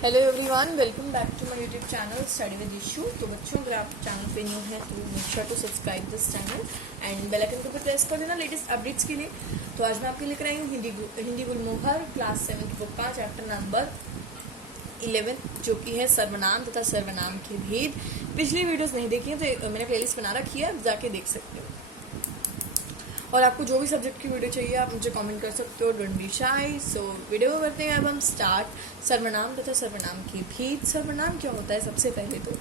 Hello everyone, welcome back to my YouTube channel study with Ishu. तो बच्चों, अगर आप चैनल पे न्यू है तो make sure to subscribe this channel and bell icon को प्रेस कर देना लेटेस्ट अपडेट्स के लिए। तो आज मैं आपके लेकर आई हूँ हिंदी गुलमोहर क्लास 7 बुक का चैप्टर नंबर 11, जो कि है सर्वनाम तथा सर्वनाम के भेद। पिछली वीडियोस नहीं देखी है तो मैंने प्लेलिस्ट बना रखी है, जाके देख सकते हो। और आपको जो भी सब्जेक्ट की वीडियो चाहिए आप मुझे कमेंट कर सकते हो, डोंट बी शाई। सो वीडियो करते हैं अब हम स्टार्ट। सर्वनाम तथा सर्वनाम के भेद। सर्वनाम क्या होता है? सबसे पहले तो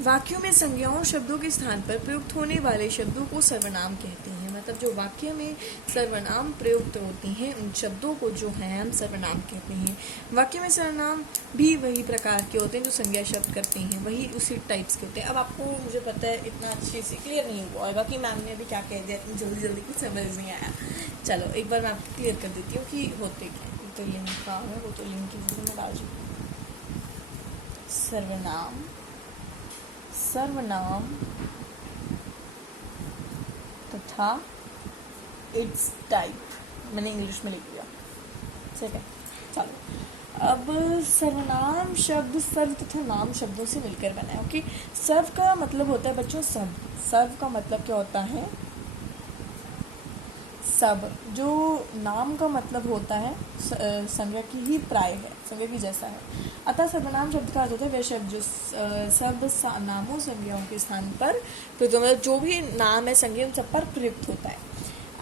वाक्यों में संज्ञाओं शब्दों के स्थान पर प्रयुक्त होने वाले शब्दों को सर्वनाम कहते हैं। मतलब जो वाक्य में सर्वनाम प्रयुक्त होती हैं उन शब्दों को जो है हम सर्वनाम कहते हैं। वाक्य में सर्वनाम भी वही प्रकार के होते हैं जो संज्ञा शब्द करते हैं, वही उसी टाइप्स के होते हैं। अब आपको मुझे पता है इतना अच्छे से क्लियर नहीं हुआ होगा कि मैम ने अभी क्या कह दिया, इतनी जल्दी जल्दी कुछ समझ नहीं आया। चलो एक बार मैं आपको क्लियर कर देती हूँ कि होते क्या है। तो लिंक का है, वो तो लिंक की वजह में डाल चुकी सर्वनाम। सर्वनाम तथा इट्स टाइप मैंने इंग्लिश में लिख दिया, ठीक है। चलो अब सर्वनाम शब्द सर्व तथा नाम शब्दों से मिलकर बना है। ओके, सर्व का मतलब होता है बच्चों सब। सर्व का मतलब क्या होता है? सब। जो नाम का मतलब होता है संज्ञा की ही प्राय है, संज्ञा की जैसा है। अतः सर्वनाम शब्द का अर्थ होता है वह शब्द जो शब्द नामों संज्ञाओं के स्थान पर मतलब जो भी नाम है संज्ञा उन सब पर प्रयुक्त होता है।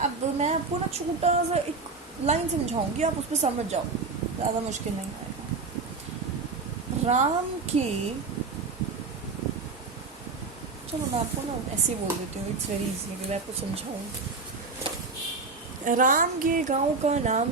अब मैं आपको ना छोटा सा एक लाइन समझाऊंगी, आप उस पर समझ जाओ, ज़्यादा मुश्किल नहीं आएगा। राम के, चलो मैं आपको ना ऐसे ही बोल देती हूँ, इट्स वेरी इजी, मैं आपको समझाऊंगी। राम के गांव का नाम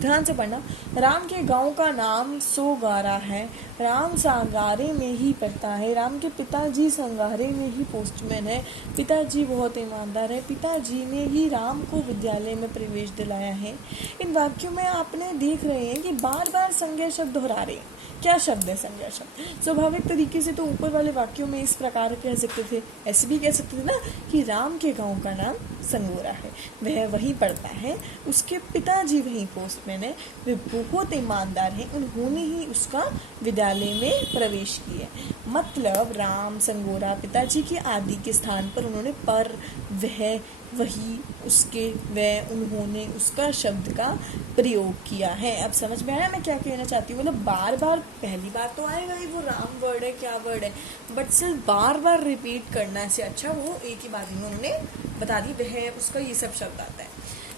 ध्यान से पढ़ना। राम के गांव का नाम सोगारा है। राम संगारे में ही पढ़ता है। राम के पिताजी संगारे में ही पोस्टमैन है। पिताजी बहुत ईमानदार है। पिताजी ने ही राम को विद्यालय में प्रवेश दिलाया है। इन वाक्यों में आपने देख रहे हैं कि बार बार संज्ञा शब्द दोहरा रहे हैं। क्या शब्द है संज्ञा शब्द? स्वाभाविक तरीके से तो ऊपर वाले वाक्यों में इस प्रकार कह सकते थे, ऐसे भी कह सकते थे ना कि राम के गांव का नाम संगोरा है, वह वहीं पढ़ता है, उसके पिताजी वहीं पोस्टमैन है, वे बहुत ईमानदार हैं, उन्होंने ही उसका विद्यालय में प्रवेश किया। मतलब राम, संगोरा, पिताजी के आदि के स्थान पर उन्होंने पर, वह, वही, उसके, वह, उन्होंने, उसका शब्द का प्रयोग किया है। अब समझ में आया मैं क्या कहना चाहती हूँ? मतलब बार बार, पहली बार तो आएगा ही वो राम वर्ड है, क्या वर्ड है, बट सिर्फ बार बार रिपीट करना से अच्छा वो एक ही बार में उन्होंने बता दी, वह, उसका, ये सब शब्द आता है।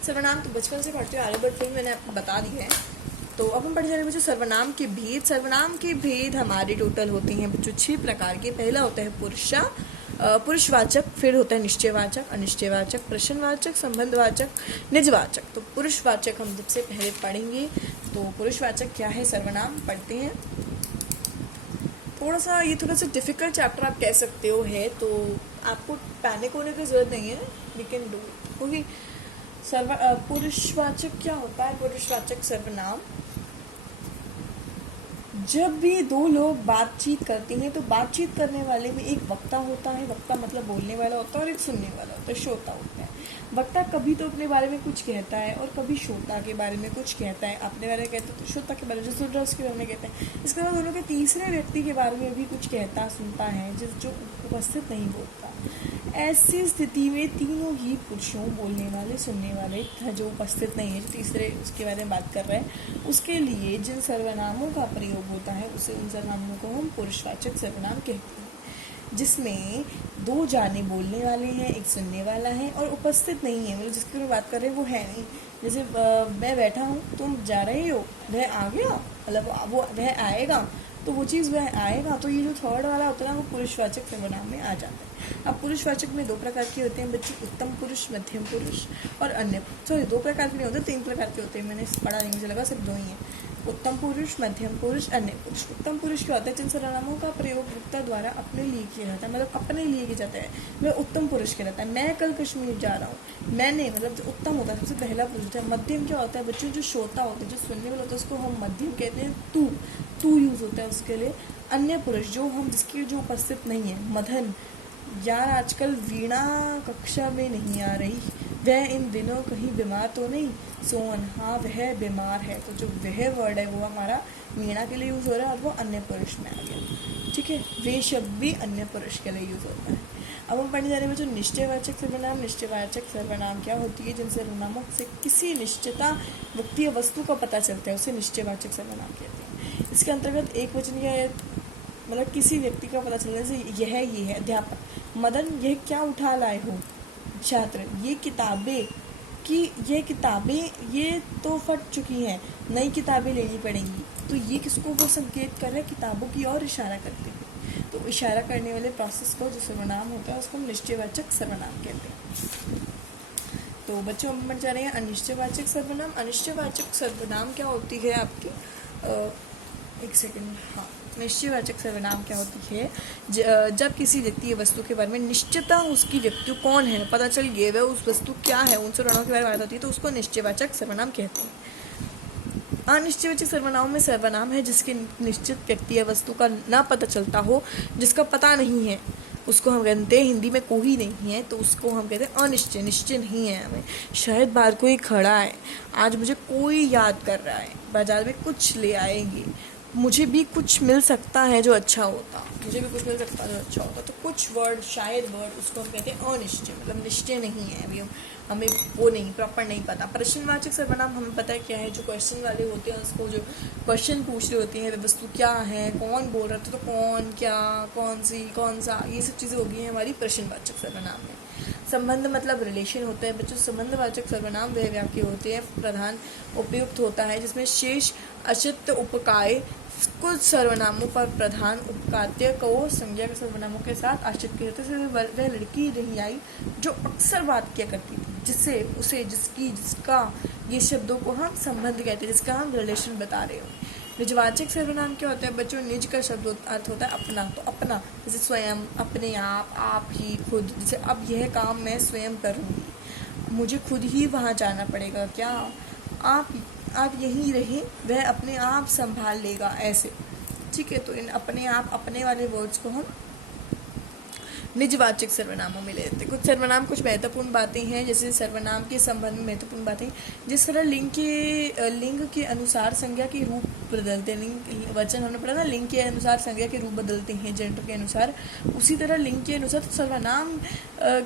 सर्वनाम तो बचपन से पढ़ते आ रहे, बट फिर मैंने आपको बता दी है। तो अब हम पढ़ जा रहे हैं बच्चों सर्वनाम के भेद। सर्वनाम के भेद हमारे टोटल होते हैं बच्चों 6 प्रकार के। पहला होता है पुरुषवाचक, फिर होता है निश्चयवाचक, अनिश्चयवाचक, प्रश्नवाचक, संबंधवाचक, निजवाचक। तो पुरुषवाचक हम सबसे पहले पढ़ेंगे। तो पुरुषवाचक क्या है? सर्वनाम पढ़ते हैं। ये थोड़ा सा डिफिकल्ट चैप्टर आप कह सकते हो है, तो आपको पैनिक होने की जरूरत नहीं है, वी कैन डू इट। क्योंकि पुरुषवाचक क्या होता है? पुरुषवाचक सर्वनाम जब भी दो लोग बातचीत करते हैं तो बातचीत करने वाले में एक वक्ता होता है, वक्ता मतलब बोलने वाला होता है, और एक सुनने वाला होता है, श्रोता होता है। वक्ता कभी तो अपने बारे में कुछ कहता है और कभी श्रोता के बारे में कुछ कहता है। अपने बारे में कहता है तो श्रोता के बारे में, जो सुन रहा है उसके बारे में कहता है। इसके बाद दोनों के तीसरे व्यक्ति के बारे में भी कुछ कहता, सुनता है, जो उपस्थित नहीं बोलता। ऐसी स्थिति में तीनों ही पुरुषों, बोलने वाले, सुनने वाले तथा जो उपस्थित नहीं है, जो तीसरे उसके बारे में बात कर रहे हैं, उसके लिए जिन सर्वनामों का प्रयोग होता है उसे उन सर्वनामों को हम पुरुषवाचक सर्वनाम कहते हैं। जिसमें 2 जाने बोलने वाले हैं, एक सुनने वाला है और उपस्थित नहीं है, मतलब जिसकी मैं बात कर रहे हैं वो है नहीं। जैसे मैं बैठा हूँ, तुम जा रहे हो, वह आ गया, मतलब वह आएगा, तो वो चीज़ वह आएगा, तो ये जो थर्ड वाला होता है ना वो पुरुषवाचक सर्वनाम में आ जाता है। अब पुरुषवाचक में 2 प्रकार के होते हैं बच्चों, उत्तम पुरुष, मध्यम पुरुष और अन्य। 2 प्रकार के नहीं होते, 3 प्रकार के होते हैं। मैंने पढ़ा नहीं, मुझे लगा सिर्फ 2 ही हैं। उत्तम पुरुष, मध्यम पुरुष, अन्य पुरुष। उत्तम पुरुष क्या होता है? जिन सर्वनामों का प्रयोग वक्ता द्वारा अपने लिए किया जाता है, मतलब अपने लिए किया जाता है, वह उत्तम पुरुष कहलाता है। मैं कल कश्मीर जा रहा हूँ, मैंने, मतलब जो उत्तम होता है सबसे पहला पुरुष होता है। मध्यम क्या होता है बच्चों? जो श्रोता होता है, जो सुनने वाला होता है, उसको हम मध्यम कहते हैं। तू यूज होता है उसके लिए। अन्य पुरुष जो जिसकी जो उपस्थित नहीं है, मधन, यार आजकल वीणा कक्षा में नहीं आ रही, वह इन दिनों कहीं बीमार तो नहीं? सोहन, हाँ वह बीमार है। तो जो वह वर्ड है वो हमारा वीणा के लिए यूज़ हो रहा है और वो अन्य पुरुष में आ गया। ठीक है, वे शब्द भी अन्य पुरुष के लिए यूज़ होता है। अब हम पढ़ने जा रहे हैं बच्चों निश्चयवाचक सर्वनाम। निश्चयवाचक सर्वनाम क्या होती है? जिन सर्वनामों से किसी निश्चिता व्यक्ति या वस्तु का पता चलता है उसे निश्चयवाचक सर्वनाम कहते हैं। इसके अंतर्गत एक वचन या मतलब किसी व्यक्ति का पता चलने से यह ये है। अध्यापक, मदन यह क्या उठा लाए हो? छात्र, ये किताबें ये तो फट चुकी हैं, नई किताबें लेनी पड़ेंगी। तो ये किसको वो संकेत कर रहा है? किताबों की ओर इशारा करते हुए। तो इशारा करने वाले प्रोसेस को जो सर्वनाम होता है उसको हम निश्चयवाचक सर्वनाम कहते हैं। तो बच्चों हम बढ़ जा रहे हैं अनिश्चयवाचक सर्वनाम। अनिश्चयवाचक सर्वनाम क्या होती है आपकी? एक सेकंड, हाँ, निश्चयवाचक सर्वनाम क्या होती है? जब किसी व्यक्ति या वस्तु के बारे में निश्चितता उसकी व्यक्ति कौन है पता चल गया, वह उस वस्तु क्या है, उन सर्वनामों के बारे में बात होती है तो उसको निश्चयवाचक सर्वनाम कहते हैं। अनिश्चयवाचक सर्वनाम में सर्वनाम है जिसके निश्चित व्यक्ति या वस्तु का ना पता चलता हो, जिसका पता नहीं है, उसको हम कहते हैं, हिंदी में कोई नहीं है तो उसको हम कहते हैं अनिश्चय। निश्चय नहीं है हमें, शायद बाहर कोई खड़ा है, आज मुझे कोई याद कर रहा है, बाजार में कुछ ले आएंगे, मुझे भी कुछ मिल सकता है जो अच्छा होता, मुझे भी कुछ मिल सकता है जो अच्छा होता। तो कुछ वर्ड, शायद वर्ड, उसको हम कहते हैं अनिश्चय, मतलब निश्चय नहीं है, अभी हमें वो नहीं, प्रॉपर नहीं पता। प्रश्नवाचक सर्वनाम हमें पता है क्या है, जो क्वेश्चन वाले होते हैं उसको जो क्वेश्चन पूछ रहे होते हैं, वस्तु क्या है, कौन बोल रहा था, तो कौन, क्या, कौन सी, कौन सा, ये सब चीज़ें होगी हैं हमारी प्रश्नवाचक सर्वनाम में। संबंध मतलब रिलेशन होता है बच्चों। संबंधवाचक सर्वनाम वह वाक्य होते हैं प्रधान उपयुक्त होता है जिसमें शेष अचित्य उपकाय कुछ सर्वनामों पर प्रधान उपकात्य को संज्ञा के सर्वनामों के साथ आश्रित किए होते हैं। वह लड़की नहीं आई जो अक्सर बात किया करती थी, जिससे, उसे, जिसकी, जिसका, ये शब्दों को हम संबंध कहते हैं, जिसका हम रिलेशन बता रहे हो। निजवाचक सर्वनाम क्या होता है बच्चों? निज का शब्द अर्थ होता है अपना, तो अपना जैसे स्वयं, अपने आप ही, खुद। जैसे अब यह काम मैं स्वयं करूँगी, मुझे खुद ही वहाँ जाना पड़ेगा, क्या आप यहीं रहें, वह अपने आप संभाल लेगा, ऐसे। ठीक है, तो इन अपने आप, अपने वाले वर्ड्स को हम निजवाचक सर्वनामों में लेते हैं। कुछ सर्वनाम कुछ महत्वपूर्ण बातें हैं, जैसे सर्वनाम के संबंध में महत्वपूर्ण बातें, जिस तरह लिंग के अनुसार संज्ञा के रूप बदलते हैं। लिंग वचन हमने पढ़ा ना, लिंग के अनुसार संज्ञा के रूप बदलते हैं, जेंडर के अनुसार, उसी तरह लिंग के अनुसार तो सर्वनाम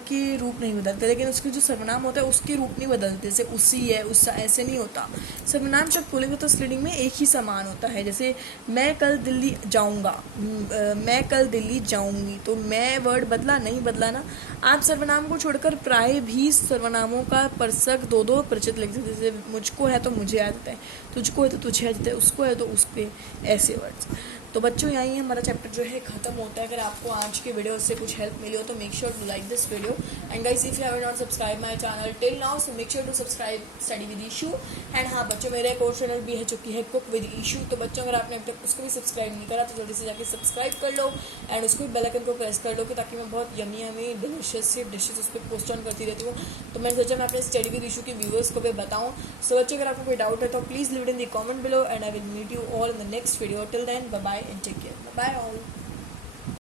के रूप नहीं बदलते, लेकिन उसके जो सर्वनाम होता है उसके रूप नहीं बदलते, जैसे उसी है, उससा, ऐसे नहीं होता। सर्वनाम शब्द पुल्लिंग तो स्त्रीलिंग में एक ही समान होता है, जैसे मैं कल दिल्ली जाऊँगा, मैं कल दिल्ली जाऊँगी, तो मैं वर्ड बदला नहीं, बदला ना। आप सर्वनाम को छोड़कर प्राय भी सर्वनामों का परसक दो परिचित लिख सकते, जैसे मुझको है तो मुझे आ जाता है, तुझको है तो तुझे आ जाता है, उसको है तो उसके, ऐसे वर्ड्स। तो बच्चों यहीं हमारा चैप्टर जो है खत्म होता है। अगर आपको आज के वीडियो से कुछ हेल्प मिली हो तो make sure to like this video, and guys if you have not subscribe my channel till now so make sure to subscribe study with Ishu. And हाँ बच्चों, मेरा एक और चैनल भी है जो कि है कुक विद ईशू, तो बच्चों अगर आपने अब तक उसको भी सब्सक्राइब नहीं करा तो जल्दी से जाके सब्सक्राइब कर लो एंड उसको बेल आइकन को प्रेस कर लो, कि ताकि मैं बहुत यमी डिलीशियस से डिशेज उस पर पोस्ट ऑन करती रहती हूँ। तो मैंने सोचा मैं अपने स्टडी विद ईशू के व्यूअर्स को भी बताऊँ। सो बच्चों अगर आपको कोई डाउट है तो please leave it in the comment below, and I will meet you all in the next video. Till then bye bye and take care. Bye all.